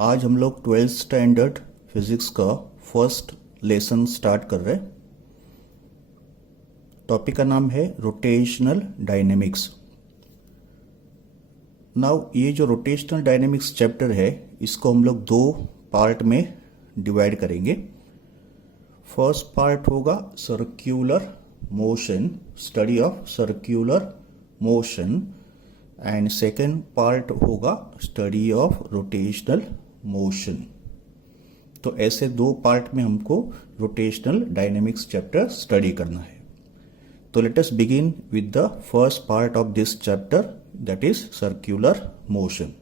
आज हम लोग 12th स्टैंडर्ड फिजिक्स का फर्स्ट लेसन स्टार्ट कर रहे हैं। टॉपिक का नाम है रोटेशनल डायनेमिक्स। नाउ ये जो रोटेशनल डायनेमिक्स चैप्टर है इसको हम लोग दो पार्ट में डिवाइड करेंगे। फर्स्ट पार्ट होगा circular motion, study of circular motion, and second part होगा स्टडी ऑफ रोटेशनल मोशन। तो ऐसे दो पार्ट में हमको रोटेशनल डायनेमिक्स चैप्टर स्टडी करना है। तो let us begin with the first part of this chapter, that is circular motion.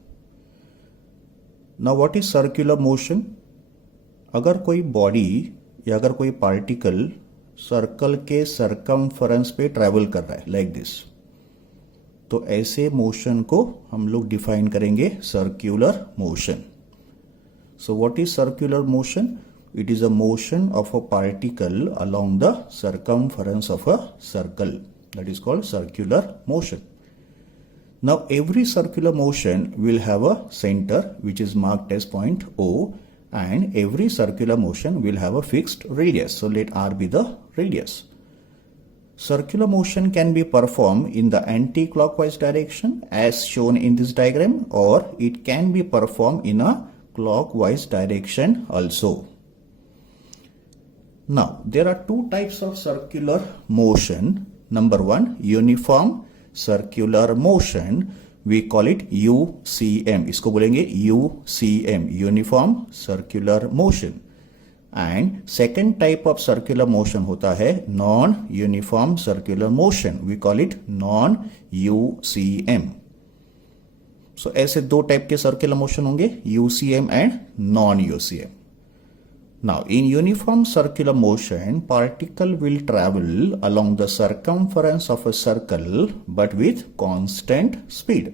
Now what is circular motion? अगर कोई बॉडी या अगर कोई पार्टिकल सर्कल के सरकमफेरेंस पे ट्रैवल कर रहा है लाइक दिस, तो ऐसे मोशन को हम लोग डिफाइन करेंगे circular motion. So what is circular motion? It is a motion of a particle along the circumference of a circle, that is called circular motion. Now every circular motion will have a center which is marked as point O, and every circular motion will have a fixed radius. So let R be the radius. Circular motion can be performed in the anti-clockwise direction as shown in this diagram, or it can be performed in a clockwise direction also. Now there are two types of circular motion. Number one, uniform circular motion, we call it UCM. इसको बोलेंगे UCM, uniform circular motion. And second type of circular motion होता है non uniform circular motion, we call it non UCM। So ऐसे दो type के circular motion होंगे, UCM and non UCM। Now, in uniform circular motion, particle will travel along the circumference of a circle but with constant speed.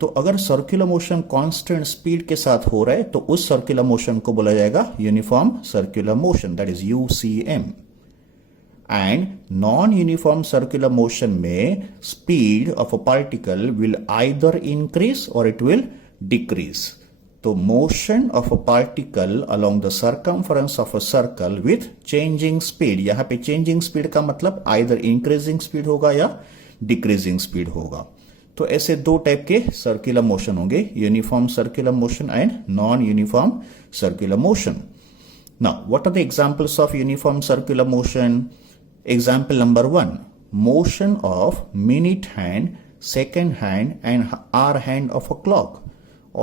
तो अगर circular motion constant speed के साथ हो रहा है तो उस सर्कुलर मोशन को बोला जाएगा uniform circular motion, that is UCM। And non uniform circular motion में speed of a particle will either increase or it will decrease. तो motion of a particle along the circumference of a circle with changing speed, यहां पे changing speed का मतलब either increasing speed होगा या decreasing speed होगा। तो ऐसे दो टाइप के सर्कुलर मोशन होंगे, uniform circular motion and non uniform circular motion. Now what are the examples of uniform circular motion? Example number 1, motion of minute hand, second hand and hour hand of a clock.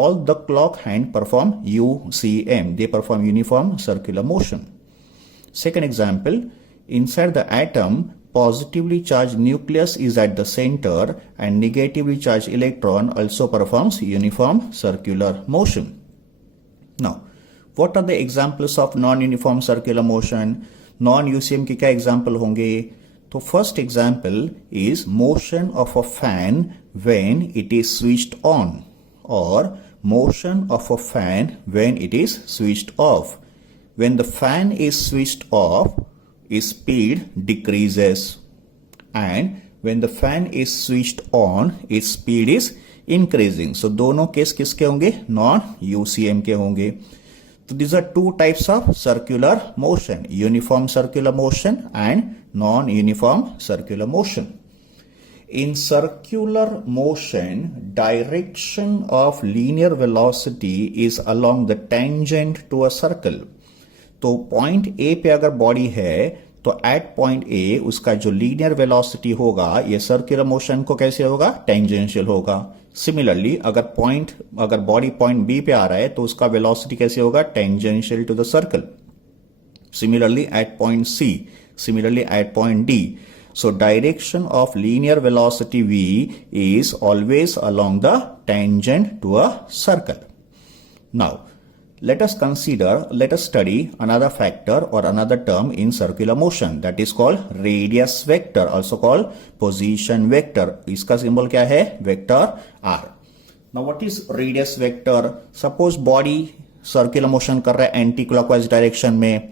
All the clock hand perform UCM. They perform uniform circular motion. Second example, inside the atom, positively charged nucleus is at the center and negatively charged electron also performs uniform circular motion. Now, what are the examples of non-uniform circular motion? Non-UCM के क्या example होंगे? तो first example is motion of a fan when it is switched on, or motion of a fan when it is switched off. When the fan is switched off, its speed decreases, and when the fan is switched on, its speed is increasing. So दोनों case किसके होंगे? Non UCM के होंगे। तो these are two types of circular motion, uniform circular motion and non-uniform circular motion. In circular motion, direction of linear velocity is along the tangent to a circle. तो point A पे अगर body है तो eight point A उसका जो linear velocity होगा ये circular motion को कैसे होगा? टेंजेंशियल होगा। सिमिलरली अगर बॉडी पॉइंट B पे आ रहा है तो उसका वेलोसिटी कैसे होगा? Tangential to the circle. Similarly at point C, similarly at point D. So direction of linear velocity v is always along the tangent to a circle. Now, let us study another factor or another term in circular motion, that is called radius vector, also called position vector. इसका symbol क्या है? Vector R. Now what is radius vector? Suppose body circular motion कर रहा है anti clockwise direction में,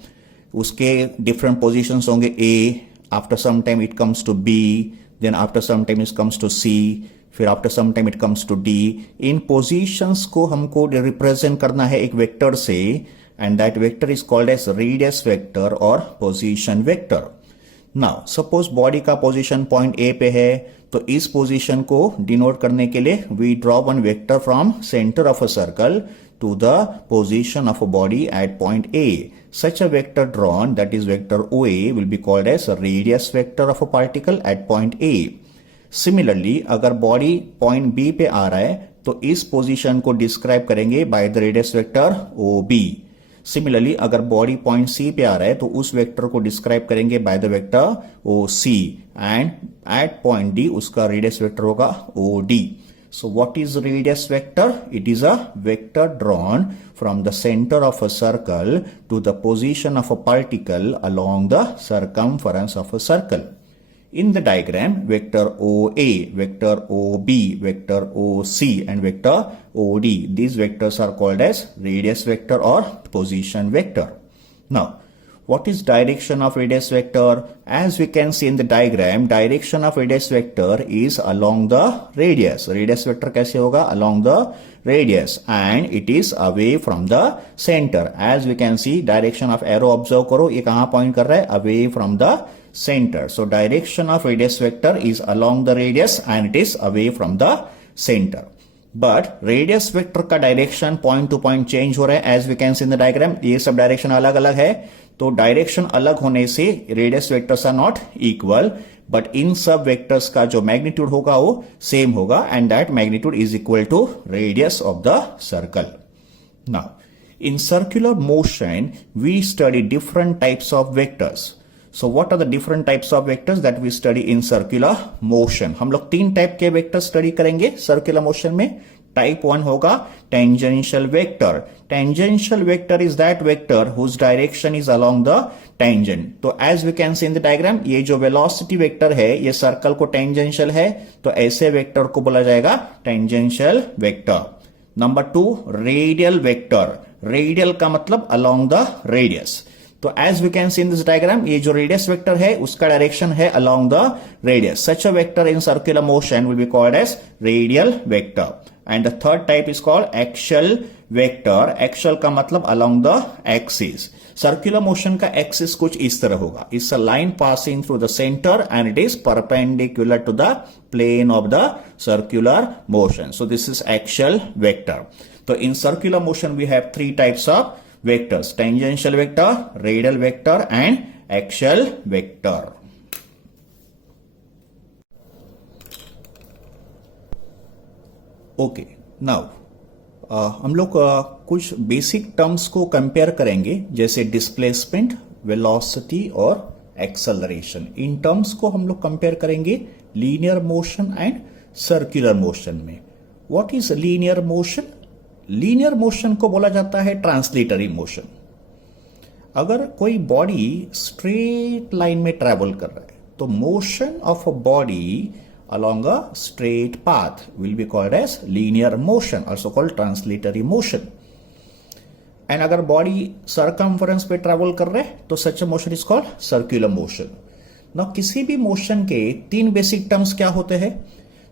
उसके different positions होंगे A, after some time it comes to B, then after some time it comes to C, फिर after some time it comes to D. इन positions को हमको रिप्रेजेंट करना है एक वेक्टर से, and that vector is called as radius vector or position vector. Now suppose body का position point A पे है, तो इस पोजीशन को डिनोट करने के लिए we draw one vector from centre of a circle to the position of a body at point A. Such a vector drawn, that is vector OA, will be called as a radius vector of a particle at point A. Similarly, अगर body point B पे आ रहा है तो इस position को describe करेंगे by the radius vector OB. Similarly अगर body point C पे आ रहा है तो उस वेक्टर को डिस्क्राइब करेंगे by the vector OC, and at point D उसका रेडियस वेक्टर होगा OD. So what is radius vector? It is a vector drawn from the center of a circle to the position of a particle along the circumference of a circle. In the diagram, vector OA, vector OB, vector OC and vector OD, these vectors are called as radius vector or position vector. Now, what is direction of radius vector? As we can see in the diagram, direction of radius vector is along the radius. Radius vector कैसे होगा? Along the radius, and it is away from the center. As we can see, direction of arrow observe करो, ये कहाँ point कर रहा है? Away from the center. So direction of radius vector is along the radius and it is away from the center. But radius vector का direction point to point change हो रहा है. As we can see in the diagram, ये सब direction अलग अलग है, तो डायरेक्शन अलग होने से radius vectors are not equal, but in सब वेक्टर्स का जो मैग्नीट्यूड होगा वो सेम होगा, and that magnitude is equal to radius of the circle. Now in circular motion we study different types of vectors. So what are the different types of vectors that we study in circular motion? हम लोग 3 type के vector study करेंगे circular motion में. Type 1 होगा tangential vector. Tangential vector is that vector whose direction is along the tangent. तो as we can see in the diagram, ये जो velocity vector है ये सर्कल को टेंजेंशियल है, तो ऐसे वेक्टर को बोला जाएगा tangential vector. Number 2 radial vector. Radial का मतलब अलोंग द रेडियस. तो as we can see in this diagram, ये जो रेडियस वेक्टर है उसका डायरेक्शन है along the radius. Such a vector in circular motion will be called as radial vector. And the third type is called axial vector. Axial का मतलब along the axis. Circular motion का axis कुछ इस तरह होगा. It's a line passing through the centre and it is perpendicular to the plane of the circular motion. So this is axial vector. तो in circular motion we have 3 types of vectors: tangential vector, radial vector and axial vector. Okay, now हम लोग कुछ basic terms को compare करेंगे, जैसे displacement, velocity और acceleration. इन terms को हम लोग कंपेयर करेंगे linear motion and circular motion में. What is linear motion? Linear motion को बोला जाता है ट्रांसलेटरी मोशन. अगर कोई बॉडी स्ट्रेट लाइन में ट्रेवल कर रहा है तो motion of a body along a straight path will be called as linear motion, also called translatory motion. And अगर बॉडी सर्कमफरेंस पे ट्रेवल कर रहे हैं तो such motion is called circular motion. ना किसी भी मोशन के 3 बेसिक टर्म्स क्या होते हैं?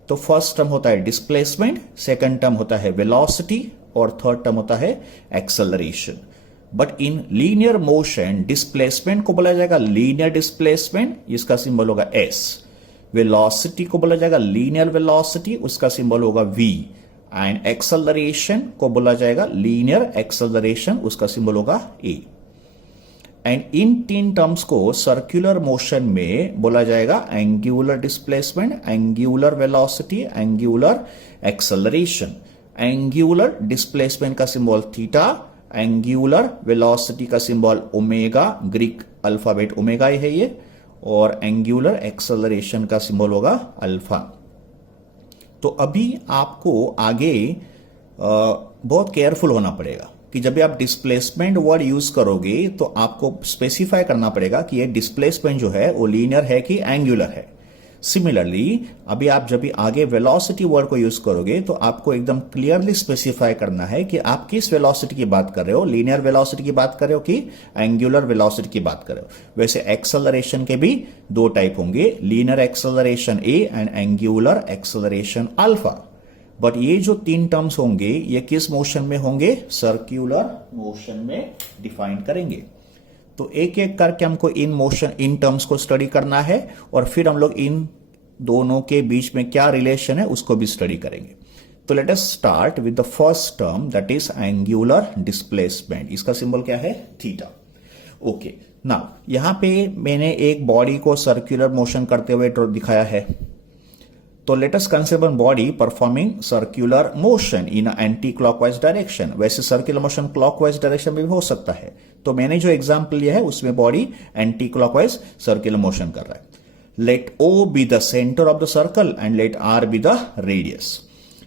तो फर्स्ट टर्म होता है डिस्प्लेसमेंट, सेकंड टर्म होता है वेलोसिटी और थर्ड टर्म होता है acceleration. But in linear motion displacement को बोला जाएगा लीनियर डिस्प्लेसमेंट, इसका सिंबल होगा S. वेलोसिटी को बोला जाएगा लीनियर वेलोसिटी, उसका सिंबल होगा V. एंड एक्सेलरेशन को बोला जाएगा लीनियर एक्सेलरेशन, उसका सिंबल होगा A. एंड इन 3 टर्म्स को सर्कुलर मोशन में बोला जाएगा angular displacement, angular velocity, angular acceleration. Angular displacement का सिंबल थीटा, एंगुलर वेलोसिटी का symbol omega, Greek alphabet omega है ये, और एंगुलर एक्सेलरेशन का सिंबल होगा अल्फा. तो अभी आपको आगे बहुत केयरफुल होना पड़ेगा कि जब भी आप डिस्प्लेसमेंट वर्ड यूज करोगे तो आपको स्पेसिफाई करना पड़ेगा कि ये डिस्प्लेसमेंट जो है वो लीनियर है कि एंगुलर है. सिमिलरली अभी आप जब भी आगे वेलोसिटी वर्ड को यूज करोगे तो आपको एकदम क्लियरली स्पेसिफाई करना है कि आप किस वेलोसिटी की बात कर रहे हो, लीनियर वेलोसिटी की बात कर रहे हो कि एंगुलर वेलोसिटी की बात कर रहे हो। वैसे एक्सेलरेशन के भी दो टाइप होंगे, linear acceleration A and angular acceleration alpha. But ये जो तीन टर्म्स होंगे ये किस मोशन में होंगे, सर्क्यूलर मोशन में डिफाइन करेंगे। तो एक एक करके हमको इन टर्म्स को स्टडी करना है और फिर हम लोग इन दोनों के बीच में क्या रिलेशन है उसको भी स्टडी करेंगे। तो let us start with the first term that is angular displacement. इसका सिंबल क्या है, थीटा। ओके, नाउ यहां पे मैंने एक बॉडी को सर्कुलर मोशन करते हुए दिखाया है। तो let us consider body performing circular motion in anti clockwise direction. वैसे सर्कुलर मोशन क्लॉकवाइज डायरेक्शन में भी हो सकता है। तो मैंने जो एग्जांपल लिया है उसमें body anti clockwise circular motion कर रहा है। Let O be the centre of the circle and let R be the radius.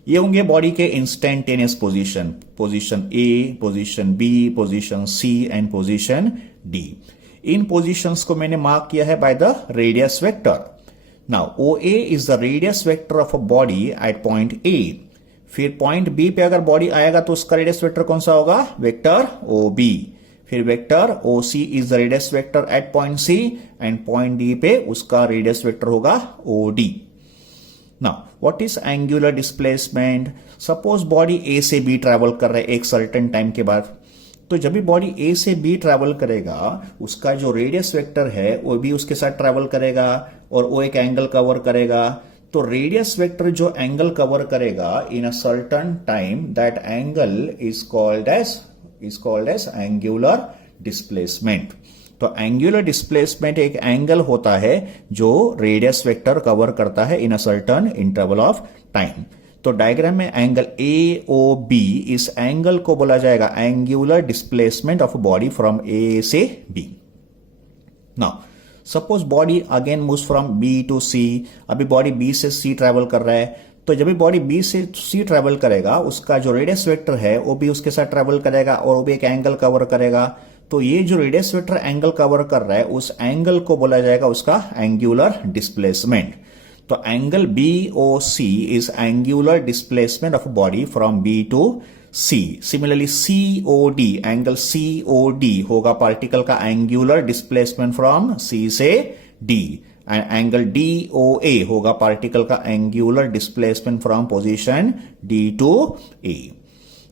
ये होंगे बॉडी के instantaneous position, position A, position B, position C and position D. इन positions को मैंने mark किया है by the radius vector. Now, OA is the radius vector of a body at point A. फिर point B पे अगर body आएगा तो उसका रेडियस वेक्टर कौन सा होगा, वेक्टर OB। फिर vector OC is the radius vector at point C and point D पे उसका रेडियस वेक्टर होगा OD। Now, what is angular displacement? Suppose body A से B ट्रेवल कर रहा है एक सर्टेन टाइम के बाद। तो जब भी बॉडी ए से बी ट्रैवल करेगा उसका जो रेडियस वेक्टर है वो भी उसके साथ ट्रैवल करेगा और वो एक एंगल कवर करेगा। तो रेडियस वेक्टर जो एंगल कवर करेगा in a certain time, that angle is called as angular displacement. तो एंगुलर डिस्प्लेसमेंट एक एंगल होता है जो रेडियस वेक्टर कवर करता है in a certain interval of time. तो डायग्राम में एंगल ए ओ बी, इस एंगल को बोला जाएगा angular displacement of body from A से B. Now suppose body again moves from B to C. अभी बॉडी बी से सी ट्रैवल कर रहा है। तो जब भी बॉडी बी से सी ट्रैवल करेगा उसका जो रेडियस वेक्टर है वो भी उसके साथ ट्रैवल करेगा और वो भी एक एंगल कवर करेगा। तो ये जो रेडियस वेक्टर एंगल कवर कर रहा है उस एंगल को बोला जाएगा उसका एंगुलर डिस्प्लेसमेंट। तो angle BOC is angular displacement of body from B to C. Similarly COD, angle COD होगा पार्टिकल का एंगुलर डिस्प्लेसमेंट फ्रॉम C से D एंड एंगल DOA होगा पार्टिकल का angular displacement from position D to A.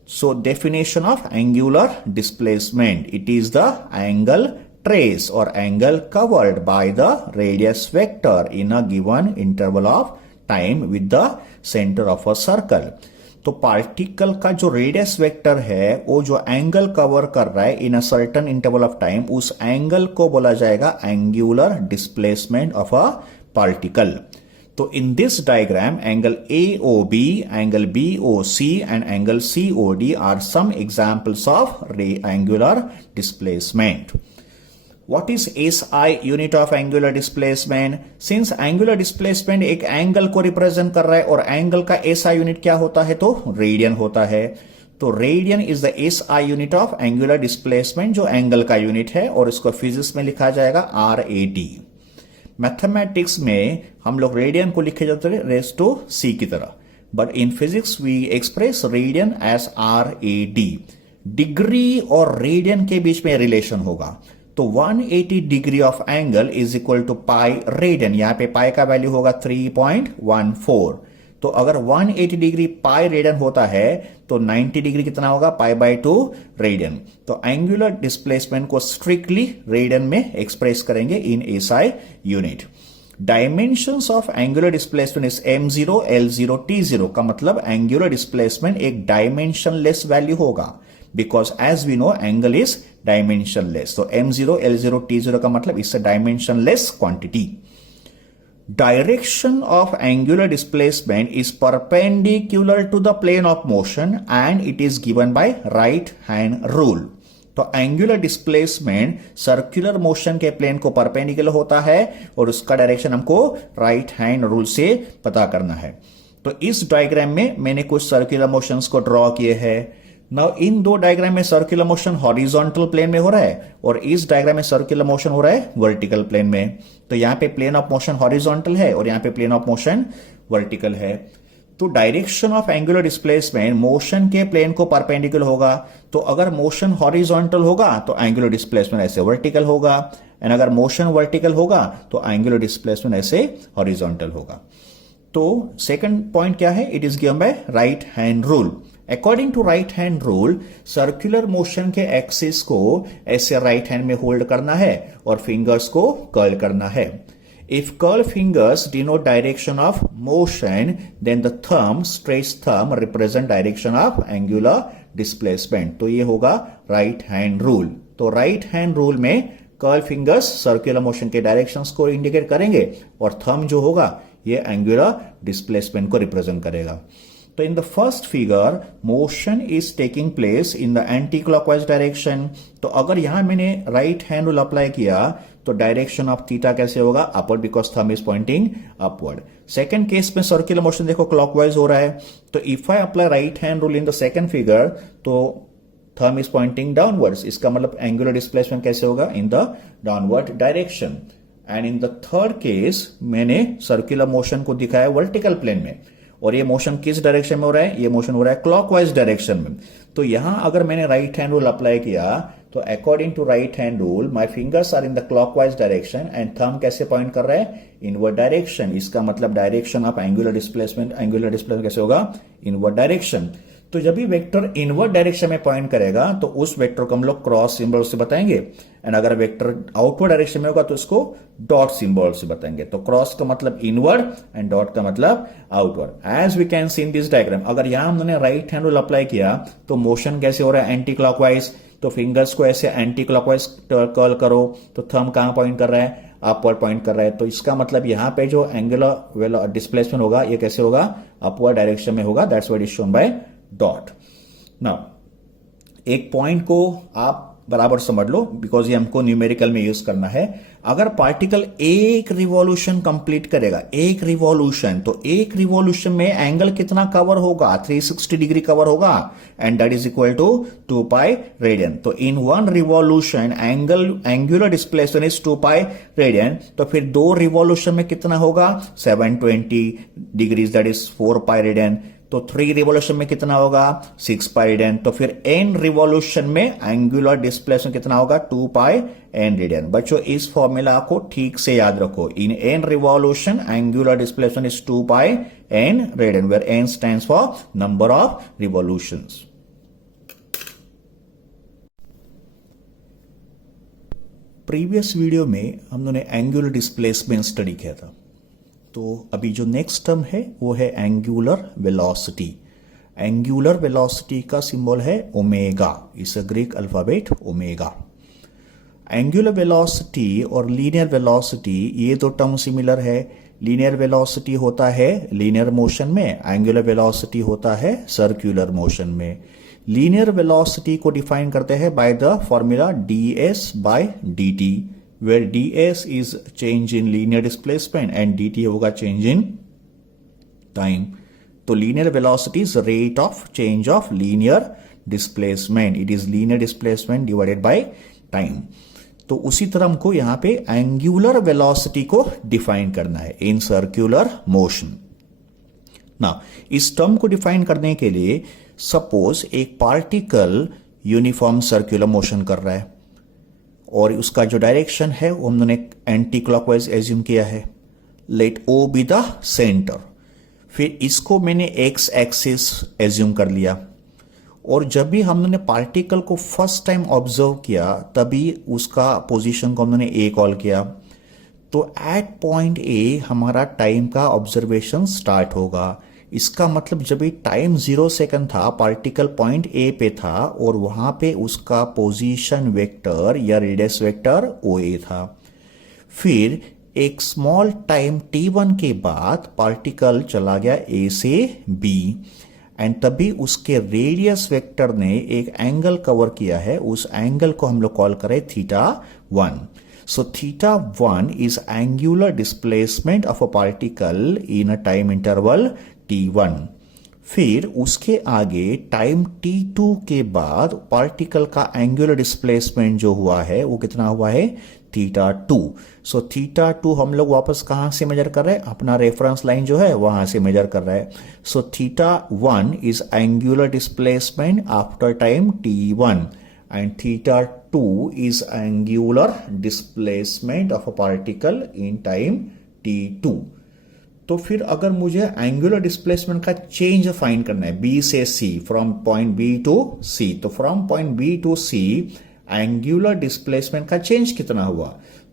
So definition of angular displacement, it is the angle trace or angle covered by the radius vector in a given interval of time with the center of a circle. तो particle का जो radius vector है वो जो angle cover कर रहा है in a certain interval of time, उस एंगल को बोला जाएगा angular displacement of a particle. तो in this diagram angle AOB, angle BOC and angle COD are some examples of angular displacement. What is SI unit of angular displacement? Since angular displacement एक angle को represent कर रहा है और angle का SI unit क्या होता है, तो रेडियन होता है। तो radian is the SI unit of angular displacement, जो एंगल का यूनिट है और इसको फिजिक्स में लिखा जाएगा RAD। मैथमेटिक्स में हम लोग रेडियन को लिखे जाते हैं रेज़ टू C की तरह, but in physics we express radian as RAD। Degree और रेडियन के बीच में रिलेशन होगा। तो 180 degree of angle is equal to pi radian. यहां पे पाई का वैल्यू होगा 3.14। तो अगर 180 डिग्री पाई रेडियन होता है तो 90 डिग्री कितना होगा, पाई बाय 2 रेडियन। तो एंगुलर डिस्प्लेसमेंट को स्ट्रिक्टली रेडियन में एक्सप्रेस करेंगे in SI unit. Dimensions of angular displacement is m0 l0 t0 का मतलब एंगुलर डिस्प्लेसमेंट एक डायमेंशनलेस वैल्यू होगा, because as we know angle is dimensionless. तो m0 l0 t0 का मतलब इससे dimensionless quantity. Direction of angular displacement is perpendicular to the plane of motion and it is given by right hand rule. तो angular displacement circular motion के plane को perpendicular होता है और उसका डायरेक्शन हमको राइट हैंड रूल से पता करना है। तो इस डायग्राम में मैंने कुछ सर्कुलर मोशंस को ड्रॉ किए हैं। नाउ इन दो डायग्राम में सर्कुलर मोशन हॉरिजॉन्टल प्लेन में हो रहा है और इस डायग्राम में सर्कुलर मोशन हो रहा है वर्टिकल प्लेन में। तो यहां पे प्लेन ऑफ मोशन हॉरिजॉन्टल है और यहां पे प्लेन ऑफ मोशन वर्टिकल है। तो direction of angular displacement motion के प्लेन को परपेंडिकुलर होगा। तो अगर मोशन हॉरिजॉन्टल होगा तो एंगुलर डिस्प्लेसमेंट ऐसे वर्टिकल होगा, एंड अगर मोशन वर्टिकल होगा तो एंगुलर डिस्प्लेसमेंट ऐसे हॉरिजॉन्टल होगा। तो सेकंड पॉइंट क्या है, it is given by right hand rule. According to right hand rule circular motion के एक्सिस को ऐसे राइट हैंड में होल्ड करना है और फिंगर्स को कर्ल करना है। If curl fingers denote direction of motion, then the thumb, stretched thumb, represent direction of angular displacement. तो ये होगा right hand rule. तो right hand rule में curl fingers circular motion के directions को indicate करेंगे और thumb जो होगा ये angular displacement को represent करेगा। तो in the first figure motion is taking place in the anti-clockwise direction। तो अगर यहां मैंने right hand rule अप्लाई किया तो डायरेक्शन ऑफ थीटा कैसे होगा, upward, because thumb is pointing upward. Second case में सर्कुलर मोशन देखो क्लॉकवाइज हो रहा है, तो if I apply right hand rule in the second figure तो थंब इज पॉइंटिंग डाउनवर्ड्स, इसका मतलब एंगुलर डिस्प्लेसमेंट कैसे होगा, in the downward direction. And in the third case मैंने सर्कुलर मोशन को दिखाया वर्टिकल प्लेन में, और ये मोशन किस डायरेक्शन में हो रहा है, ये मोशन हो रहा है क्लॉकवाइज डायरेक्शन में। तो यहां अगर मैंने राइट हैंड रूल अप्लाई किया तो according to right hand rule my fingers are in the clockwise direction and thumb कैसे पॉइंट कर रहा है, इनवर्ड डायरेक्शन। इसका मतलब डायरेक्शन ऑफ एंगुलर डिस्प्लेसमेंट कैसे होगा, इनवर्ड डायरेक्शन। तो जब भी वेक्टर इनवर्ड डायरेक्शन में पॉइंट करेगा तो उस वेक्टर को हम लोग क्रॉस सिंबल से बताएंगे, एंड अगर वेक्टर आउटवर्ड डायरेक्शन में होगा तो इसको डॉट सिंबल से बताएंगे। तो क्रॉस का मतलब इनवर्ड एंड डॉट का मतलब outward. As we can see in this diagram, अगर यहां हमने राइट हैंड रूल अप्लाई किया तो मोशन कैसे हो रहा है, एंटी क्लॉकवाइज। तो फिंगर्स को ऐसे एंटी क्लॉकवाइज कर्ल करो, तो थंब कहां पॉइंट कर रहा है, अपवर्ड पॉइंट कर रहा है। तो इसका मतलब यहां पे जो एंगुलर डिस्प्लेसमेंट होगा ये कैसे होगा, अपवर्ड डायरेक्शन में होगा। That's what is shown by dot. Now एक पॉइंट को आप बराबर समझ लो, बिकॉज ये हमको न्यूमेरिकल में यूज करना है। अगर पार्टिकल एक रिवॉल्यूशन कंप्लीट करेगा, एक रिवॉल्यूशन, तो एक रिवॉल्यूशन में एंगल कितना कवर होगा, 360 डिग्री कवर होगा, and that is equal to 2 pi radian. तो in one revolution angular displacement is 2 pi radian. तो फिर दो रिवॉल्यूशन में कितना होगा, 720 degrees, that is 4 pi radian. तो 3 रिवॉल्यूशन में कितना होगा, 6 पाई रेडियन। तो फिर n रिवॉल्यूशन में एंगुलर डिस्प्लेसमेंट कितना होगा, 2 पाई n रेडियन। बच्चों इस फॉर्मूला को ठीक से याद रखो, in n revolution angular displacement is 2 pi n radian, where n stands for number of revolutions. Previous video में हम लोगों ने एंगुलर डिस्प्लेसमेंट स्टडी किया था। तो अभी जो नेक्स्ट टर्म है वो है एंगुलर वेलोसिटी। एंगुलर वेलोसिटी का सिंबल है ओमेगा, इस Greek alphabet omega. Angular velocity और लीनियर वेलोसिटी ये दो टर्म सिमिलर है। लीनियर वेलोसिटी होता है लीनियर मोशन में, एंगुलर वेलोसिटी होता है सर्कुलर मोशन में। लीनियर वेलोसिटी को डिफाइन करते हैं by the formula ds by dt, where ds is change in linear displacement and dt होगा change in time। तो linear velocity is rate of change of linear displacement, it is linear displacement divided by time। तो उसी तरह हमको यहां पे angular velocity को define करना है इन सर्कुलर मोशन। ना इस टर्म को डिफाइन करने के लिए सपोज एक पार्टिकल यूनिफॉर्म सर्कुलर मोशन कर रहा है और उसका जो डायरेक्शन है वो हमने एंटी क्लॉकवाइज एज्यूम किया है। Let O be the centre. फिर इसको मैंने एक्स एक्सिस एज्यूम कर लिया, और जब भी हमने पार्टिकल को फर्स्ट टाइम ऑब्जर्व किया तभी उसका पोजीशन को हमने ए कॉल किया। तो एट पॉइंट ए हमारा टाइम का ऑब्जर्वेशन स्टार्ट होगा। इसका मतलब जब भी टाइम 0 सेकंड था, पार्टिकल पॉइंट ए पे था और वहां पे उसका पोजीशन वेक्टर या रेडियस वेक्टर ओ ए था। फिर एक स्मॉल टाइम t1 के बाद पार्टिकल चला गया ए से बी, एंड तभी उसके रेडियस वेक्टर ने एक एंगल कवर किया है। उस एंगल को हम लोग कॉल करें θ1। So θ1 is angular displacement of a particle in a time interval t1। फिर उसके आगे टाइम t2 के बाद पार्टिकल का एंगुलर डिस्प्लेसमेंट जो हुआ है वो कितना हुआ है θ2। सो θ2 हम लोग वापस कहां से मेजर कर रहे हैं, अपना रेफरेंस लाइन जो है वहां से मेजर कर रहे हैं। So θ1 is angular displacement after time t1 and θ2 is angular displacement of a particle in time t2। तो फिर अगर मुझे एंगुलर डिस्प्लेसमेंट का चेंज फाइंड करना है बी से C, from point B to C, तो from point B to C angular displacement का चेंज कितना हुआ,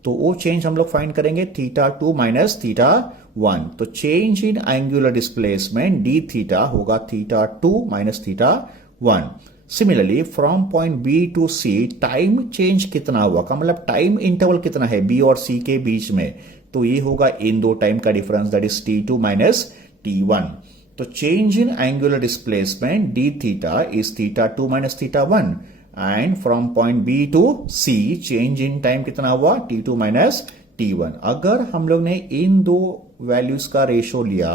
तो वो चेंज हम लोग फाइंड करेंगे θ2 माइनस θ1। तो change in angular displacement d theta होगा θ2 minus θ1। Similarly from point B to C time change कितना हुआ का मतलब टाइम इंटरवल कितना है बी और सी के बीच में, तो ये होगा इन दो टाइम का difference, that is t2 minus t1। तो change in angular displacement d theta is θ2 minus θ1 and from point B to C change in time कितना हुआ t2 माइनस t1। अगर हम लोग ने इन दो वैल्यूज का रेशियो लिया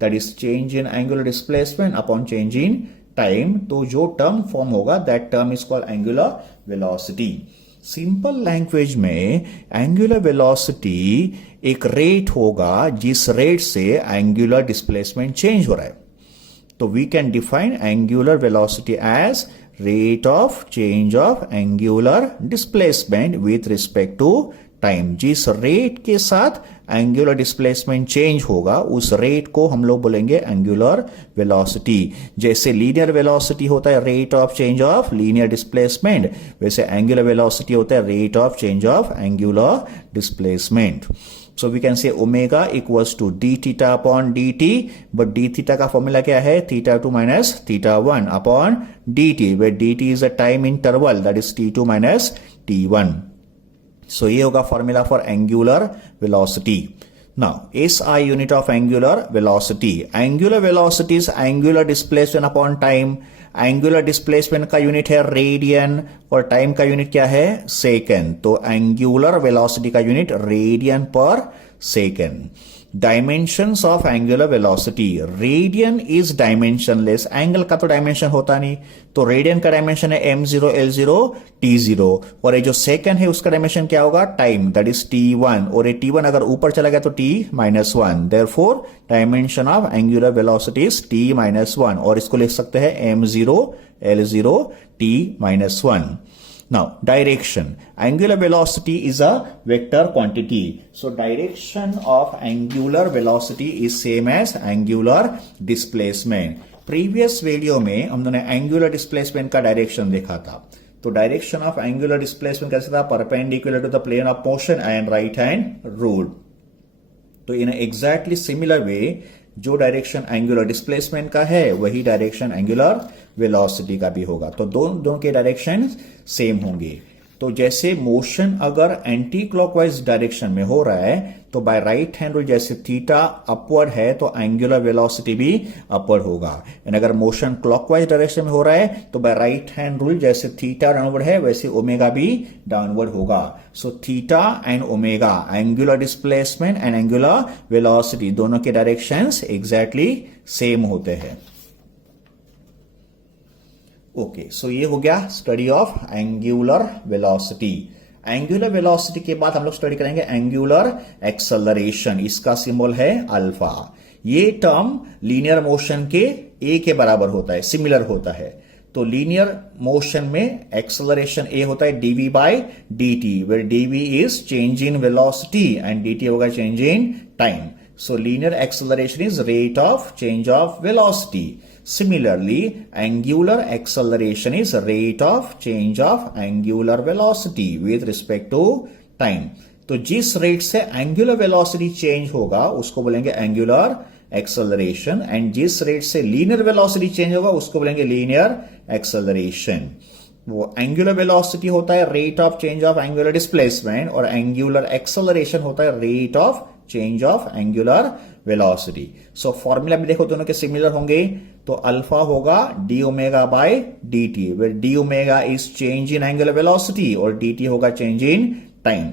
that is change in angular displacement upon change in time, तो जो टर्म फॉर्म होगा that term is called angular velocity. Simple language में एंगुलर वेलोसिटी एक रेट होगा जिस रेट से एंगुलर डिस्प्लेसमेंट चेंज हो रहा है। तो we can define angular velocity as rate of change of angular displacement with respect to time. जिस रेट के साथ एंगुलर डिस्प्लेसमेंट चेंज होगा उस रेट को हम लोग बोलेंगे एंगुलर वेलोसिटी। जैसे लीनियर वेलोसिटी होता है rate of change of linear displacement, वैसे एंगुलर वेलोसिटी होता है rate of change of angular displacement. So we can say omega equals to d theta upon dt, but d theta का formula क्या है θ2 minus θ1 upon dt, where dt is a time interval that is t2 minus t1. So ये होगा formula for angular velocity. Now SI unit of angular velocity. Angular velocity is angular displacement upon time. Angular displacement का unit है radian और time का unit क्या है second. तो angular velocity का unit radian per second. Dimensions of angular velocity, radian is dimensionless, angle का तो डायमेंशन होता नहीं, तो रेडियन का डायमेंशन है m0 l0 t0 और ये जो सेकंड है उसका डायमेंशन क्या होगा टाइम, दैट इज t1 और ये t1 अगर ऊपर चला गया तो t-1, therefore dimension of angular velocity is t-1 और इसको लिख सकते हैं m0 l0 t-1। Now, direction. Angular velocity is a vector quantity. So, direction of angular velocity is same as angular displacement. Previous video में हमने angular displacement का direction देखा था। तो direction of angular displacement कैसे था, perpendicular to the plane of motion and right hand rule. तो in exactly similar way जो डायरेक्शन एंगुलर डिस्प्लेसमेंट का है वही डायरेक्शन एंगुलर वेलोसिटी का भी होगा। तो दोनों के डायरेक्शन सेम होंगे। तो जैसे मोशन अगर एंटी क्लॉकवाइज डायरेक्शन में हो रहा है तो बाय राइट हैंड रूल जैसे थीटा अपवर्ड है तो एंगुलर वेलोसिटी भी अपवर्ड होगा, एंड अगर मोशन क्लॉकवाइज डायरेक्शन में हो रहा है तो बाय राइट हैंड रूल जैसे थीटा डाउनवर्ड है वैसे ओमेगा भी डाउनवर्ड होगा। So theta and omega, angular displacement and angular velocity दोनों के डायरेक्शंस एग्जैक्टली सेम होते हैं। ओके, सो ये हो गया study of angular velocity. Angular velocity के बाद हम लोग स्टडी करेंगे एंगुलर एक्सेलरेशन, इसका सिंबल है अल्फा। ये टर्म लीनियर मोशन के ए के बराबर होता है, सिमिलर होता है। तो लीनियर मोशन में एक्सेलरेशन ए होता है dv by dt, where dv is change in velocity and dt होगा change in time. So linear acceleration is rate of change of velocity. Similarly, angular acceleration is rate of change of angular velocity with respect to time. तो जिस rate से angular velocity change होगा उसको बोलेंगे angular acceleration, and जिस rate से linear velocity change होगा उसको बोलेंगे लीनियर एक्सेलरेशन। वो एंगुलर वेलोसिटी होता है rate of change of angular displacement और एंगुलर एक्सेलरेशन होता है rate of change of angular velocity. So formula भी देखो दोनों के सिमिलर होंगे। तो अल्फा होगा d omega by d t, where d omega is change in angular velocity और डी टी होगा चेंज इन टाइम।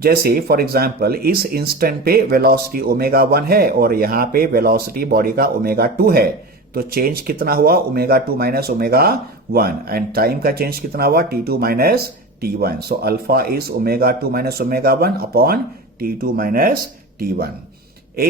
जैसे फॉर एग्जाम्पल इस इंस्टेंट पे वेलोसिटी ओमेगा 1 है और यहां पे वेलोसिटी बॉडी का ओमेगा 2 है, तो चेंज कितना हुआ omega 2 minus omega 1 and time का चेंज कितना हुआ t2 minus t1. So alpha is omega 2 minus omega 1 upon t2 minus t1.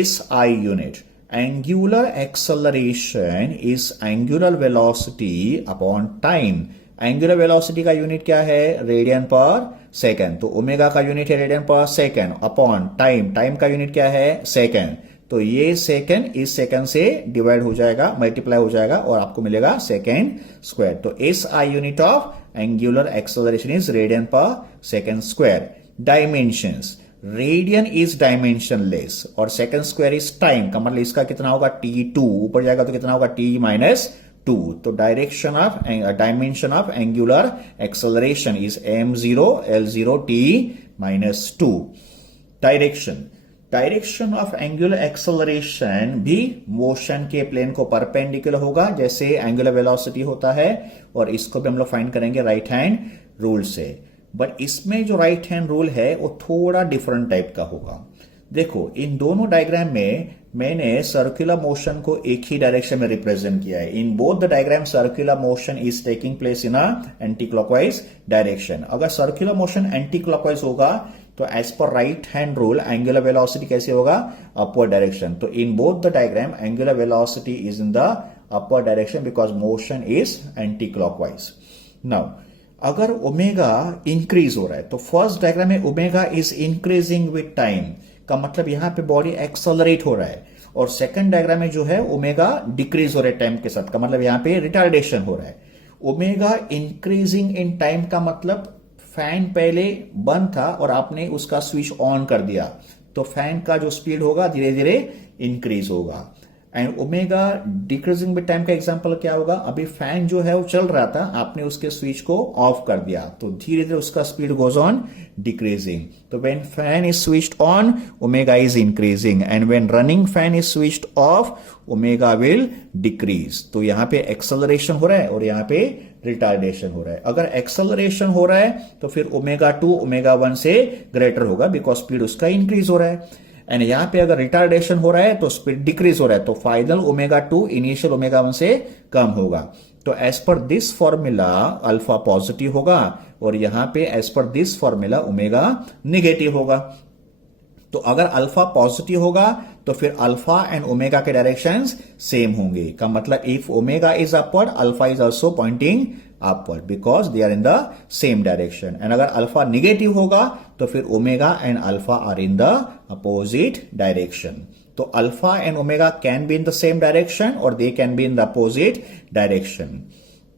SI unit. Angular acceleration is angular velocity upon time. Angular velocity का unit क्या है radian per second. तो omega का unit है radian per second upon time. Time का unit क्या है second. तो ये सेकेंड इस सेकेंड से डिवाइड हो जाएगा मल्टीप्लाई हो जाएगा और आपको मिलेगा सेकेंड स्क्वायर. तो SI unit of angular acceleration is radian per second square. Dimensions radian is dimensionless और सेकेंड स्क्वायर इज टाइम का मतलब इसका कितना होगा t2 ऊपर जाएगा तो कितना होगा t माइनस 2. तो direction of dimension of angular acceleration is m0 l0 t minus 2. Direction of angular acceleration भी मोशन के प्लेन को परपेंडिकुलर होगा जैसे एंगुलर वेलोसिटी होता है और इसको भी हम लोग फाइंड करेंगे राइट हैंड रूल से. बट इसमें जो राइट हैंड रूल है वो थोड़ा डिफरेंट टाइप का होगा. देखो इन दोनों डायग्राम में मैंने सर्कुलर मोशन को एक ही डायरेक्शन में रिप्रेजेंट किया है. In both the diagram circular motion is taking place in a anti clockwise direction. अगर सर्कुलर मोशन एंटी क्लॉकवाइज होगा तो एज पर right hand rule angular velocity कैसे होगा अपवर्ड डायरेक्शन. तो in both the diagram angular velocity is in the upward direction because motion is anti clockwise. Now अगर omega increase हो रहा है तो फर्स्ट डायग्राम में omega is increasing with time का मतलब यहां पे बॉडी एक्सेलरेट हो रहा है और सेकंड डायग्राम में जो है ओमेगा डिक्रीज हो रहा है टाइम के साथ का मतलब यहां पे रिटार्डेशन हो रहा है. ओमेगा इंक्रीजिंग इन टाइम का मतलब फैन पहले बंद था और आपने उसका स्विच ऑन कर दिया तो फैन का जो स्पीड होगा धीरे धीरे इंक्रीज होगा. And omega decreasing with time का एग्जांपल क्या होगा अभी फैन जो है वो चल रहा था आपने उसके स्विच को ऑफ कर दिया तो धीरे धीरे उसका स्पीड गोज ऑन डिक्रीजिंग. तो when fan is switched on omega is increasing and when running fan is switched off omega will decrease. तो यहां पे एक्सेलरेशन हो रहा है और यहां पे रिटार्डेशन हो रहा है. अगर एक्सेलरेशन हो रहा है तो फिर ओमेगा 2 ओमेगा 1 से ग्रेटर होगा बिकॉज स्पीड उसका इंक्रीज हो रहा है. एंड यहां पे अगर रिटार्डेशन हो रहा है तो स्पीड डिक्रीज हो रहा है तो फाइनल ओमेगा 2 इनिशियल ओमेगा 1 से कम होगा. तो एज पर दिस फॉर्मूला अल्फा पॉजिटिव होगा और यहां पे as per this formula omega negative होगा. तो अगर अल्फा पॉजिटिव होगा तो फिर अल्फा एंड ओमेगा के डायरेक्शंस सेम होंगे का मतलब if omega is upward alpha is also pointing upward because they are in the same direction. And अगर अल्फा निगेटिव होगा तो फिर omega and alpha are in the opposite direction. तो alpha and omega can be in the same direction और they can be in the opposite direction.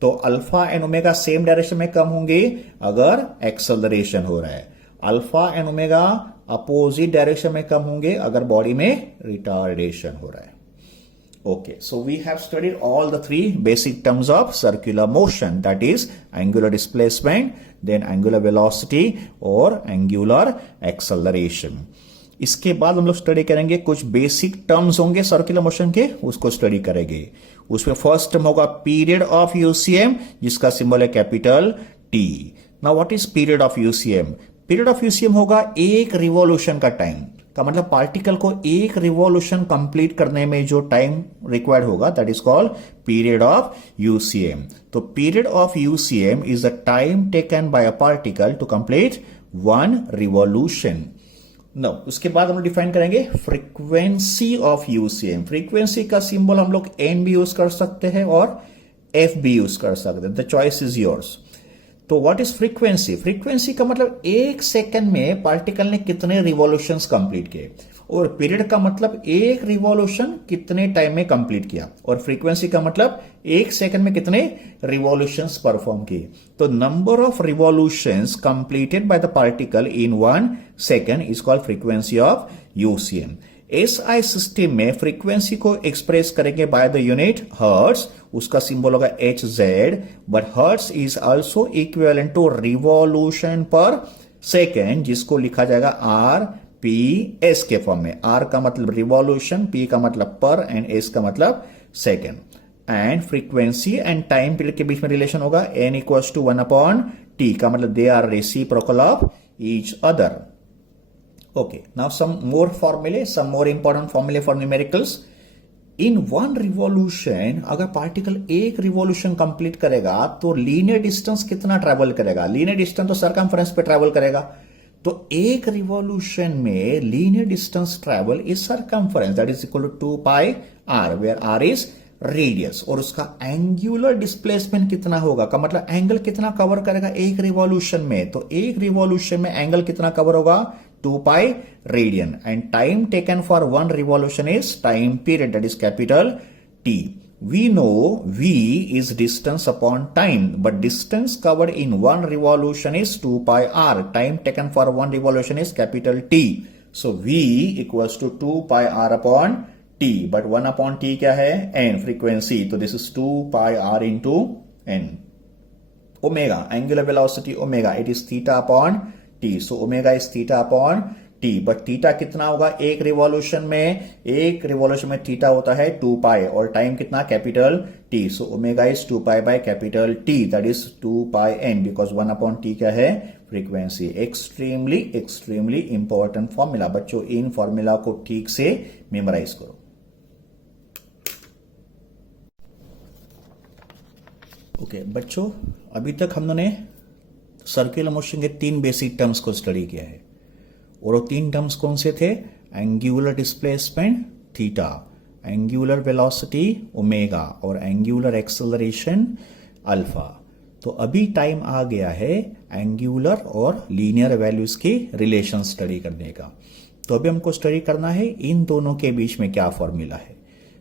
तो alpha and omega same direction में कम होंगे अगर एक्सेलरेशन हो रहा है. Alpha and omega opposite direction में कम होंगे अगर बॉडी में रिटार्डेशन हो रहा है. Okay, so we have studied all the three basic terms of circular motion, that is angular displacement, then angular velocity or angular acceleration. इसके बाद हम लोग स्टडी करेंगे कुछ बेसिक टर्म्स होंगे सर्कुलर मोशन के उसको स्टडी करेंगे. उसमें फर्स्ट टर्म होगा पीरियड ऑफ यूसीएम जिसका सिंबल है capital T. Now what is period of UCM. Period of UCM होगा एक रिवॉल्यूशन का टाइम का मतलब पार्टिकल को एक रिवॉल्यूशन कंप्लीट करने में जो टाइम रिक्वायर्ड होगा that is called period of UCM. तो period of UCM is the time taken by a particle to complete one revolution. No उसके बाद हम लोग डिफाइन करेंगे फ्रीक्वेंसी ऑफ यूसीएम. फ्रीक्वेंसी का सिंबल हम लोग एन भी यूज कर सकते हैं और एफ भी यूज कर सकते हैं. The choice is yours. तो व्हाट इज फ्रीक्वेंसी. फ्रीक्वेंसी का मतलब एक सेकंड में पार्टिकल ने कितने रिवॉल्यूशंस कंप्लीट किए और पीरियड का मतलब एक रिवॉल्यूशन कितने टाइम में कंप्लीट किया और फ्रीक्वेंसी का मतलब एक सेकंड में कितने रिवॉल्यूशंस परफॉर्म किए. तो number of revolutions completed by the particle in 1 second is called frequency of UCM. SI system में फ्रीक्वेंसी को एक्सप्रेस करेंगे बाय द यूनिट हर्ट्ज. उसका सिंबल होगा HZ. But hertz is also equivalent to revolution per second जिसको लिखा जाएगा RPS के form में. R का मतलब रिवॉल्यूशन, P का मतलब पर एंड S का मतलब second. And frequency and time period के बीच में रिलेशन होगा N इक्वल्स टू 1/T का मतलब they are reciprocal of each other. Okay, now some more formulae, some more important formulae for numericals. In one revolution अगर particle एक revolution complete करेगा तो लीनियर डिस्टेंस कितना ट्रेवल करेगा? Linear distance तो circumference पे ट्रेवल करेगा, तो एक रिवॉल्यूशन में linear distance travel is circumference that is equal to 2 pi r, where r is radius. और उसका एंगुलर डिस्प्लेसमेंट कितना होगा का मतलब एंगल कितना कवर करेगा एक रिवॉल्यूशन में? तो एक रिवॉल्यूशन में एंगल कितना कवर होगा? 2 pi radian. And time taken for one revolution is time period that is capital T. We know v is distance upon time, but distance covered in one revolution is 2 pi r. Time taken for one revolution is capital T. So v equals to 2 pi r upon t. But 1 upon t क्या है? n, frequency. So this is 2 pi r into n. Omega, angular velocity omega, it is theta upon t. So omega is theta upon t, but theta कितना होगा एक revolution में? एक revolution में theta होता है 2 पाई और टाइम कितना? Capital t. So omega is 2 pi by capital t, that is 2 pi n, because 1 upon t क्या है? Frequency. Extremely extremely important formula. बच्चों इन फॉर्मूला को ठीक से मेमोराइज करो। ओके बच्चों, अभी तक हमने सर्कुलर मोशन के 3 बेसिक टर्म्स को स्टडी किया है, और वो 3 टर्म्स कौन से थे? Angular displacement theta, angular velocity omega और एंगुलर एक्सेलरेशन अल्फा। तो अभी टाइम आ गया है एंगुलर और लीनियर वैल्यूज के रिलेशन स्टडी करने का। तो अभी हमको स्टडी करना है इन दोनों के बीच में क्या फॉर्मूला है।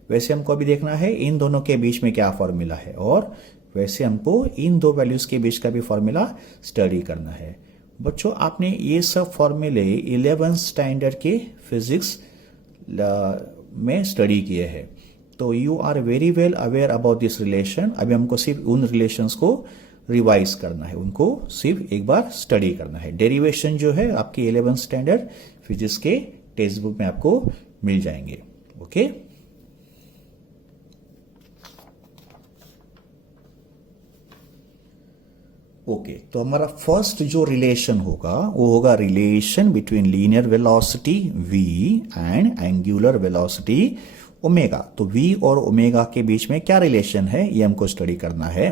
वैसे हमको अभी देखना है इन दोनों के बीच में क्या फॉर्मूला है, और वैसे हमको इन दो वैल्यूज के बीच का भी फॉर्मूला स्टडी करना है। बच्चों आपने ये सब फॉर्मूले 11th स्टैंडर्ड के फिजिक्स में स्टडी किए हैं, तो you are very well aware about this relation. अभी हमको सिर्फ उन रिलेशंस को रिवाइज करना है, उनको सिर्फ एक बार स्टडी करना है। डेरिवेशन जो है आपके 11th स्टैंडर्ड फिजिक्स के टेक्स्ट बुक में आपको मिल जाएंगे। ओके ओके तो हमारा फर्स्ट जो रिलेशन होगा वो होगा relation between linear velocity v and angular velocity omega. तो v और ओमेगा के बीच में क्या रिलेशन है ये हमको स्टडी करना है।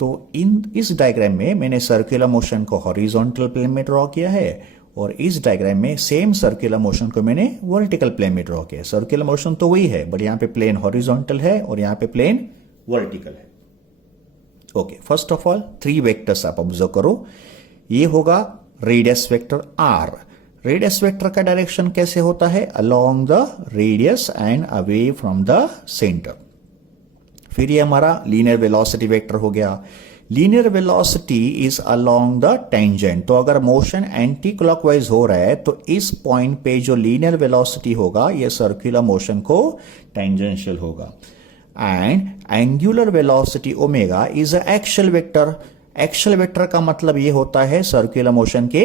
तो इस डायग्राम में मैंने सर्कुलर मोशन को हॉरिजॉन्टल प्लेन में ड्रॉ किया है, और इस डायग्राम में सेम सर्कुलर मोशन को मैंने वर्टिकल प्लेन में ड्रॉ किया है। सर्कुलर मोशन तो वही है, बट यहां पे प्लेन हॉरिजॉन्टल है और यहां पे प्लेन वर्टिकल है। Okay first of all 3 vectors आप ऑब्जर्व करो। ये होगा radius vector r। Radius vector का डायरेक्शन कैसे होता है? Along the radius and away from the centre. फिर ये हमारा लीनियर वेलोसिटी वेक्टर हो गया। Linear velocity is along the tangent. तो अगर मोशन एंटी क्लॉकवाइज हो रहा है तो इस पॉइंट पे जो लीनियर वेलोसिटी होगा ये सर्कुलर मोशन को टेंजेंशियल होगा। And angular velocity omega is a axial vector. Axial vector का मतलब ये होता है सर्कुलर मोशन के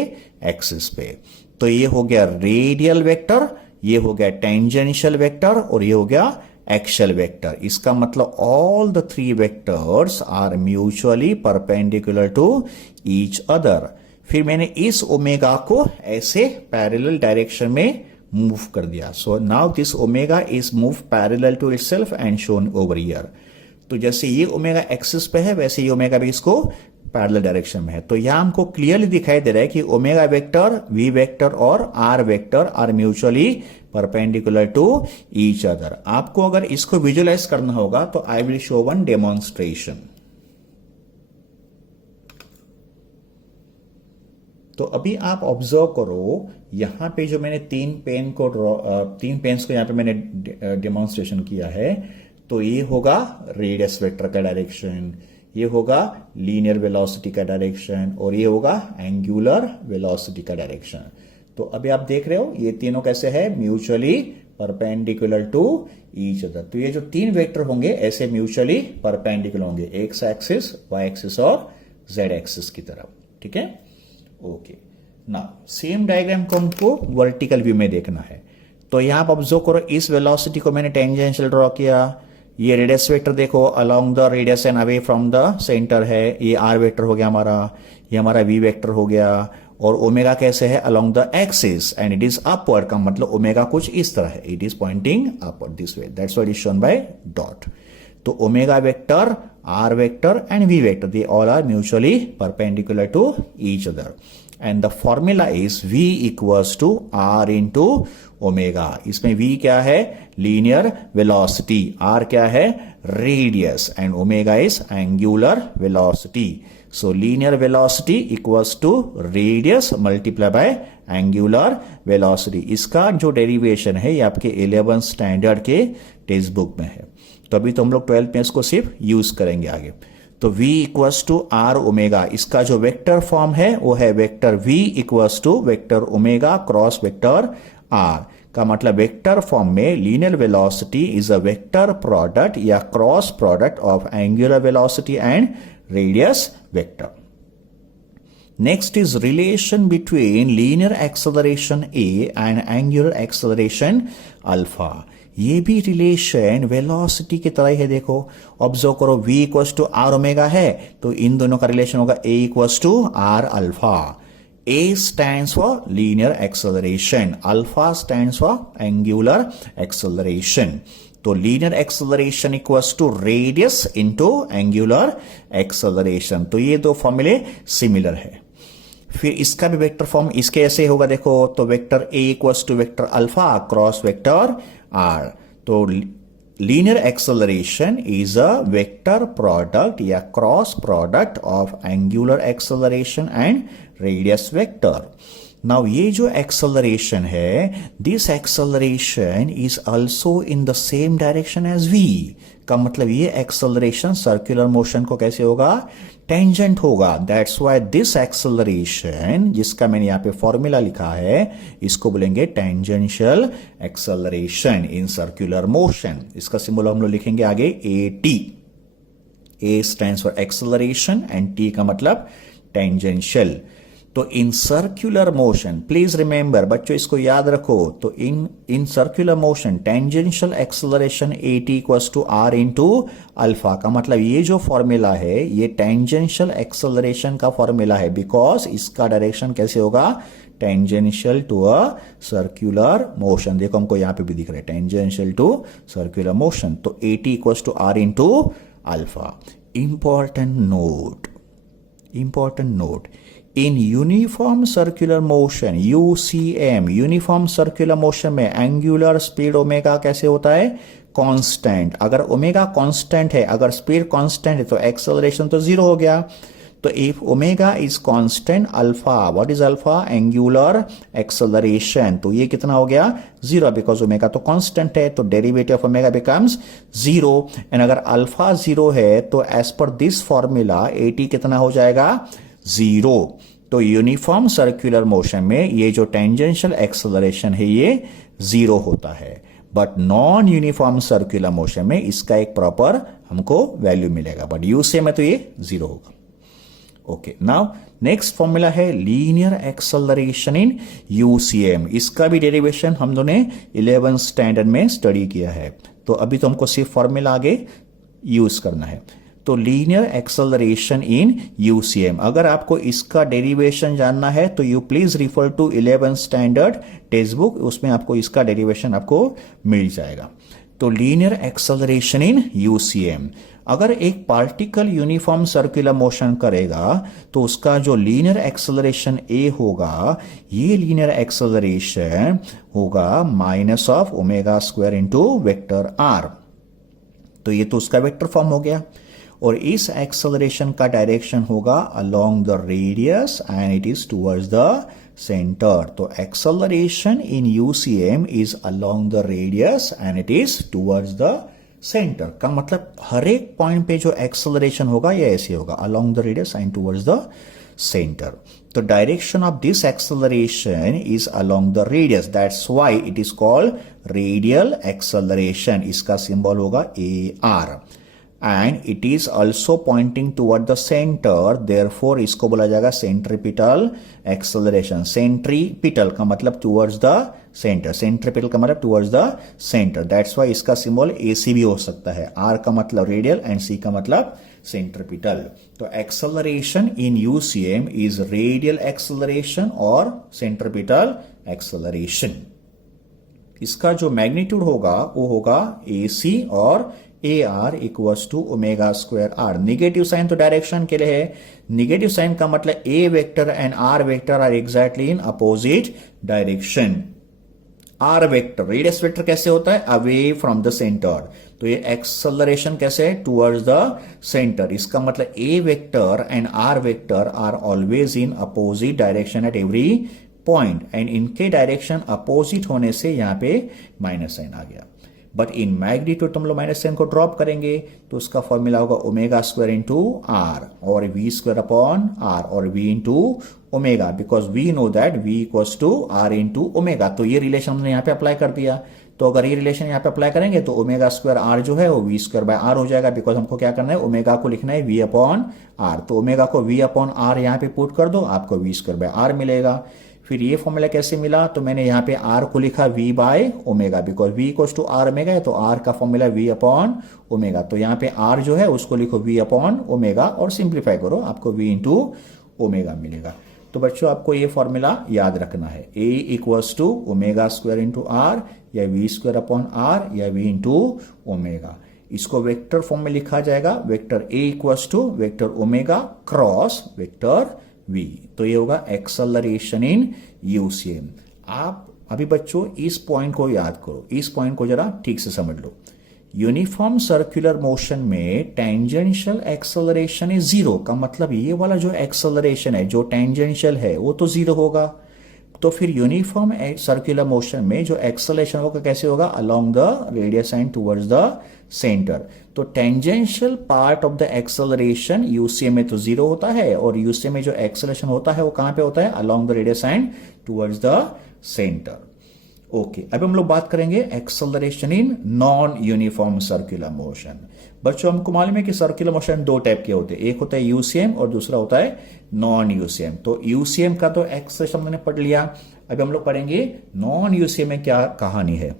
एक्सिस पे। तो ये हो गया रेडियल वेक्टर, ये हो गया टेंजेंशियल वेक्टर और ये हो गया एक्सियल वेक्टर। इसका मतलब all the 3 vectors are mutually perpendicular to each other. फिर मैंने इस ओमेगा को ऐसे पैरेलल डायरेक्शन में मूव कर दिया। So now this omega is move parallel to itself and shown over here. तो जैसे ये ओमेगा एक्सिस पे है वैसे ये ओमेगा भी इसको पैरेलल डायरेक्शन में है। तो यहां हमको क्लियरली दिखाई दे रहा है कि ओमेगा वेक्टर, वी वेक्टर और r vector are mutually perpendicular to each other. आपको अगर इसको विजुअलाइज करना होगा तो I will show one demonstration. तो अभी आप ऑब्जर्व करो, यहां पे जो मैंने 3 पेन्स को यहां पे मैंने डेमोन्स्ट्रेशन किया है। तो ये होगा रेडियस वेक्टर का डायरेक्शन, ये होगा लीनियर वेलोसिटी का डायरेक्शन और ये होगा एंगुलर वेलोसिटी का डायरेक्शन। तो अभी आप देख रहे हो ये तीनों कैसे है? Mutually perpendicular to each other. तो ये जो 3 वेक्टर होंगे ऐसे म्यूचुअली परपेंडिकुलर होंगे, एक्स एक्सिस, वाई एक्सिस और जेड एक्सिस की तरफ। ठीक है, ओके। नाउ सेम डायग्राम को हमको वर्टिकल व्यू में देखना है। तो यहां पर ऑब्जर्व करो, इस वेलोसिटी को मैंने टेंजेंशियल ड्रॉ किया। ये रेडियस वेक्टर देखो along the radius and away from the centre है। ये आर वेक्टर हो गया हमारा, ये हमारा वी वेक्टर हो गया और ओमेगा कैसे है along the axis and it is upward का मतलब ओमेगा कुछ इस तरह है, it is pointing upward this way, that's why it is shown by dot. तो omega vector, r vector and v vector they all are mutually perpendicular to each other and the formula is v equals to r into omega. इसमें v क्या है linear velocity, r क्या है radius and omega is angular velocity. So linear velocity equals to radius multiply by angular velocity. इसका जो derivation है ये आपके 11th स्टैंडर्ड के टेक्स्ट बुक में है, तो अभी तो हम लोग 12th में इसको सिर्फ यूज करेंगे आगे. तो v equals to r omega, इसका जो वेक्टर फॉर्म है वो है vector v equals to vector omega cross vector r का मतलब वेक्टर फॉर्म में linear velocity is a vector product या cross product of angular velocity and radius vector. Next is relation between linear acceleration a and angular acceleration alpha. ये भी relation velocity की तरह ही है. देखो ऑब्जर्व करो, v equals to r omega है तो इन दोनों का रिलेशन होगा a equals to r alpha. a stands for linear acceleration, alpha stands for angular acceleration. तो linear acceleration equals to radius into angular acceleration. तो ये दो फॉर्मूले सिमिलर है. फिर इसका भी वेक्टर फॉर्म इसके ऐसे होगा. देखो तो vector a equals to vector alpha cross vector r. तो linear acceleration is a vector product या cross product of angular acceleration and radius vector. Now ये जो एक्सेलरेशन है, this acceleration is also in the same direction as v का मतलब ये acceleration circular motion को कैसे होगा टेंजेंट होगा. दैट्स व्हाई दिस एक्सेलरेशन जिसका मैंने यहां पे फॉर्मूला लिखा है इसको बोलेंगे tangential acceleration in circular motion. इसका सिंबल हम लोग लिखेंगे आगे at. a stands for acceleration and t का मतलब टेंजेंशियल. तो in circular motion please remember बच्चों इसको याद रखो. तो in circular motion tangential acceleration at equals to r into alpha का मतलब ये जो फॉर्मूला है ये टेंजेंशियल एक्सेलरेशन का फॉर्मूला है बिकॉज इसका डायरेक्शन कैसे होगा tangential to a circular motion. देखो हमको यहां पे भी दिख रहा है टेंजेंशियल टू सर्कुलर मोशन. तो at equals to r into alpha. Important note in uniform circular motion UCM, uniform circular motion में एंगुलर स्पीड ओमेगा कैसे होता है कांस्टेंट. अगर ओमेगा कांस्टेंट है, अगर स्पीड कांस्टेंट है तो एक्सेलरेशन तो जीरो हो गया. तो if omega is constant alpha, what is alpha angular acceleration. तो ये कितना हो गया जीरो बिकॉज ओमेगा तो कांस्टेंट है. तो derivative of omega becomes zero and अगर अल्फा जीरो है तो एज पर दिस फॉर्मूला at कितना हो जाएगा जीरो. तो यूनिफॉर्म सर्कुलर मोशन में ये जो टेंजेंशियल एक्सेलरेशन है ये जीरो होता है, but non uniform circular motion में इसका एक प्रॉपर हमको वैल्यू मिलेगा, बट यूसीएम में तो ये जीरो होगा. ओके, नाउ नेक्स्ट फॉर्मूला है लीनियर एक्सेलरेशन इन यूसीएम. इसका भी डेरिवेशन हम दोनों ने 11th स्टैंडर्ड में स्टडी किया है. तो अभी तो हमको सिर्फ फॉर्मूला आगे यूज करना है. तो लीनियर एक्सेलरेशन इन यूसीएम, अगर आपको इसका डेरिवेशन जानना है तो you please refer to 11th standard text book, उसमें आपको इसका डेरिवेशन आपको मिल जाएगा. तो लीनियर एक्सेलरेशन इन यूसीएम, अगर एक पार्टिकल यूनिफॉर्म सर्कुलर मोशन करेगा तो उसका जो लीनियर एक्सेलरेशन a होगा, ये लीनियर एक्सेलरेशन होगा minus of omega square into vector r. तो ये तो उसका वेक्टर फॉर्म हो गया. और इस एक्सेलरेशन का डायरेक्शन होगा along the radius and it is towards the centre. तो acceleration in UCM is along the radius and it is towards the centre का मतलब हर एक पॉइंट पे जो एक्सेलरेशन होगा ये ऐसे होगा along the radius and towards the centre. तो direction of this acceleration is along the radius, that's why it is called radial acceleration. इसका सिंबल होगा AR and it is also pointing toward the centre, therefore इसको बोला जाएगा centripetal acceleration. Centripetal का मतलब towards the centre, centripetal का मतलब towards the centre. That's why इसका सिंबल AC भी हो सकता है. R का मतलब रेडियल एंड C का मतलब सेंट्रिपिटल। तो acceleration in UCM is radial acceleration और सेंट्रिपिटल एक्सेलरेशन। इसका जो मैग्नीट्यूड होगा वो होगा AC और AR equals to omega square r. Negative sign तो डायरेक्शन के लिए है, निगेटिव साइन का मतलब A vector and R vector are exactly in opposite direction. R vector radius vector कैसे होता है, अवे फ्रॉम द सेंटर, तो ये एक्सेलरेशन कैसे है, टुवर्ड्स द सेंटर। इसका मतलब A vector and R vector are always in opposite direction at every point, and इनके डायरेक्शन अपोजिट होने से यहां पे माइनस साइन आ गया। बट इन मैग्नीट्यूड तुम लोग माइनस साइन को ड्रॉप करेंगे तो उसका फॉर्मूला होगा ओमेगा स्क्वायर इंटू आर और V स्क्वायर अपॉन आर और V into omega, because we know that V equals to r into omega. तो ये रिलेशन हमने यहाँ पे अप्लाई कर दिया। तो अगर ये रिलेशन यहाँ पे अप्लाई करेंगे तो ओमेगा स्क्वायर आर जो है वो V स्क्वायर बाय आर हो जाएगा, बिकॉज हमको क्या करना है, ओमेगा को लिखना है V अपॉन आर। तो ओमेगा को V अपॉन आर यहाँ पे पुट कर दो, आपको V स्क्वायर बाय आर मिलेगा। फिर ये फॉर्मूला कैसे मिला, तो मैंने यहाँ पे R को लिखा V by omega, because V equals to r omega है, तो R का फॉर्मूला V अपॉन ओमेगा। तो यहाँ पे R जो है उसको लिखो V अपॉन ओमेगा और सिंप्लीफाई करो, आपको V इंटू ओमेगा मिलेगा। तो बच्चों आपको ये फॉर्मूला याद रखना है, A equals to omega square into r या V स्क्वायर अपॉन आर या V इंटू ओमेगा। इसको वेक्टर फॉर्म में लिखा जाएगा, vector A equals to vector omega cross vector V। तो ये होगा एक्सेलरेशन इन यूसीएम। आप अभी बच्चों इस पॉइंट को याद करो, इस पॉइंट को जरा ठीक से समझ लो। यूनिफॉर्म सर्कुलर मोशन में टेंजेंशियल एक्सेलरेशन इज जीरो, का मतलब ये वाला जो एक्सेलरेशन है जो टेंजेंशियल है वो तो जीरो होगा। तो फिर यूनिफॉर्म सर्कुलर मोशन में जो एक्सेलरेशन होगा कैसे होगा, along the radius and towards the centre. तो tangential part of the acceleration UCM में तो जीरो होता है, और यूसीएम में जो एक्सेलरेशन होता है वो कहां पे होता है, along the radius and towards the centre. Okay, अब हम लोग बात करेंगे acceleration in non uniform circular motion. बच्चों हमको मालूम है कि सर्कुलर मोशन दो टाइप के होते हैं, एक होता है यूसीएम और दूसरा होता है नॉन यूसीएम। तो यूसीएम का तो एक्सेलरेशन हमने पढ़ लिया, अब हम लोग पढ़ेंगे नॉन यूसीएम में क्या कहानी है।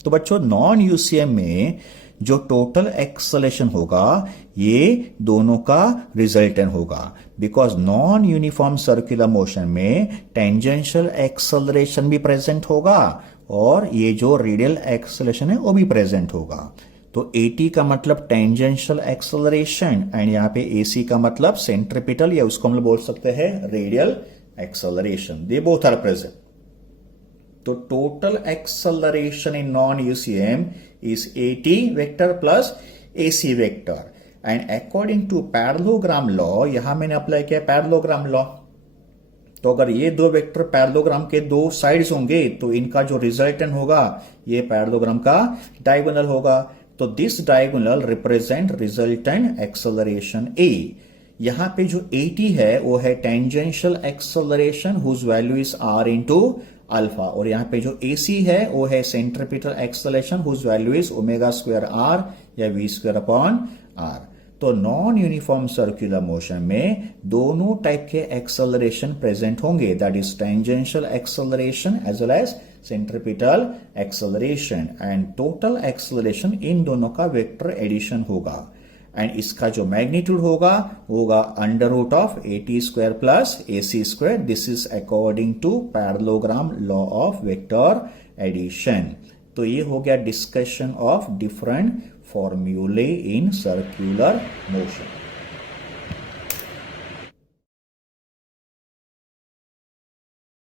तो बच्चों नॉन यूसीएम में जो टोटल एक्सेलरेशन होगा ये दोनों का रिजल्टेंट होगा, because non uniform circular motion में टेंजेंशियल एक्सेलरेशन भी प्रेजेंट होगा और ये जो रेडियल एक्सेलरेशन है वो भी प्रेजेंट होगा। तो AT का मतलब टेंजेंशियल एक्सेलरेशन एंड यहाँ पे AC का मतलब सेंट्रिपिटल, या उसको हम लोग बोल सकते हैं radial acceleration, they both are present. तो total acceleration in non UCM is AT vector plus AC vector, and according to parallelogram law, यहां मैंने अप्लाई किया पैरेललोग्राम लॉ। तो अगर ये दो वेक्टर पैरेललोग्राम के दो साइड्स होंगे तो इनका जो रिजल्टेंट होगा ये पैरेललोग्राम का डायगोनल होगा। तो this diagonal represent resultant acceleration A। यहां पे जो AT है वो है tangential acceleration whose value is R into alpha, और यहां पे जो AC है वो है centripetal acceleration whose value is omega square R या V स्क्वायर अपॉन R। तो नॉन यूनिफॉर्म सर्कुलर मोशन में दोनों टाइप के एक्सेलरेशन प्रेजेंट होंगे, that is tangential acceleration as well as centripetal acceleration, and total acceleration इन दोनों का vector addition होगा, and इसका जो मैग्नीट्यूड होगा under root of AT square plus AC square. This is according to parallelogram law of vector addition. तो ये हो गया डिस्कशन ऑफ डिफरेंट फॉर्मूले इन सर्कुलर मोशन।